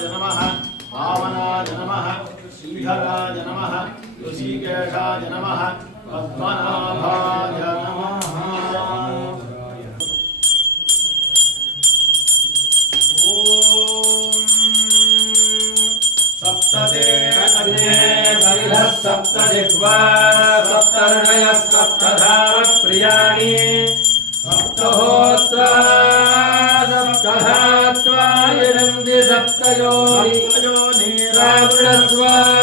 वामनाय नमः। वामनाय नमः। श्रीधराय नमः। ऋषिकेशाय नमः। पद्मनाभाय नमः। सप्तदेवः सप्तजिह्वा सप्तर्णयः सप्तधामप्रियाणि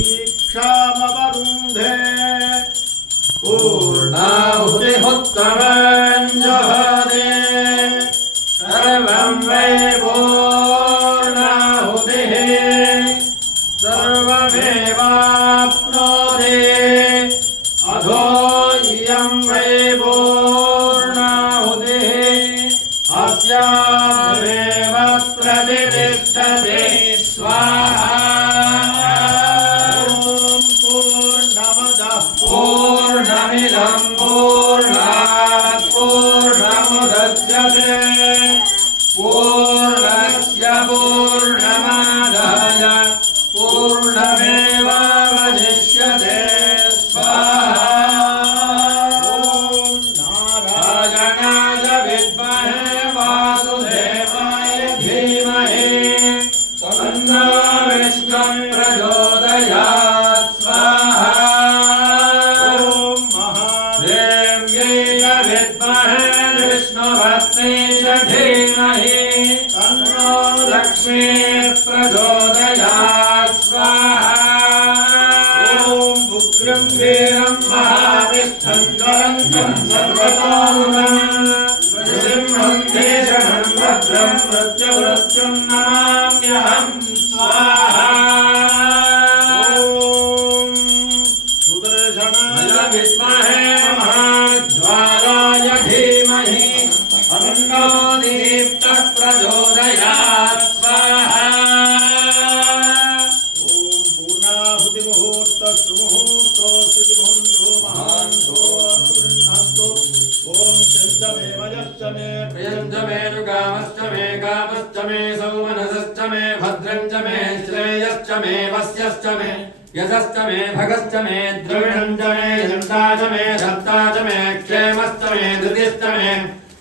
दीक्षामवरुन्धे। पूर्णाहुतिमुत्तमञ्जहदे सर्वं वै पूर्णाहुतिः। सर्वमेवाप्नोति अधो इयं वै पूर्णाहुतिः। अस्यामेव प्रतिष्ठते। पूर्णमिदं पूर्णात् पूर्णमुदच्यते पूर्णस्य पूर्णमादाय पूर्णमेवावशिष्यते स्वाहा ॐ नारायणाय विद्महे वासुदेवाय धीमहि तन्नो विष्णुं प्रचोदयात् विष्णुभक्त्यै च धीमहि। तन्नो लक्ष्मी प्रचोदयात्। स्वाहा। ॐ उग्रं वीरं महाविष्णं ज्वलन्तं महाज्वालाय प्रचोदयात् स्वाहा ॐ पूर्णाहुतिमुहूर्तः सुमुहूर्तोऽस्ति मुहुर्तो महान्तो अनुगृह्णान्तो ॐ चञ्चमे वयश्च मे प्रियञ्च मे रुगामश्च मे कामश्च मे सौमनसश्च मे भद्रञ्च मे श्रेयश्च मे वस्यश्च मे यशश्च मे भगश्च मे द्रविणञ्च मे यन्ता च मे धत्ता च मे क्षेमश्च मे धृतिश्च मे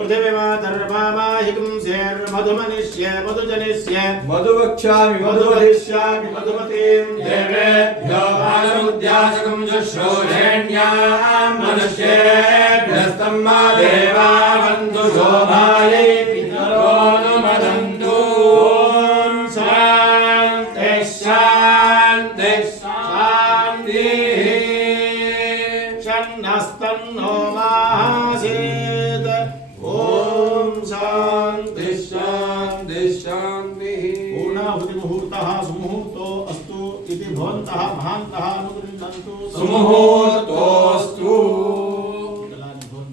पृथिवीमातर्मामाहिकुंसेर्मधुमनिष्ये मधुजनिष्ये। मधुवक्ष्यामि मधुवदिष्यामि मधुमतीं देवेभ्यो आनमुद्यासकं शुश्रूषेण्यां मनुष्येभ्यस्तं मा देवा भवन्तः महान्तः अनुगृह्णन्तु सुमुहूर्तो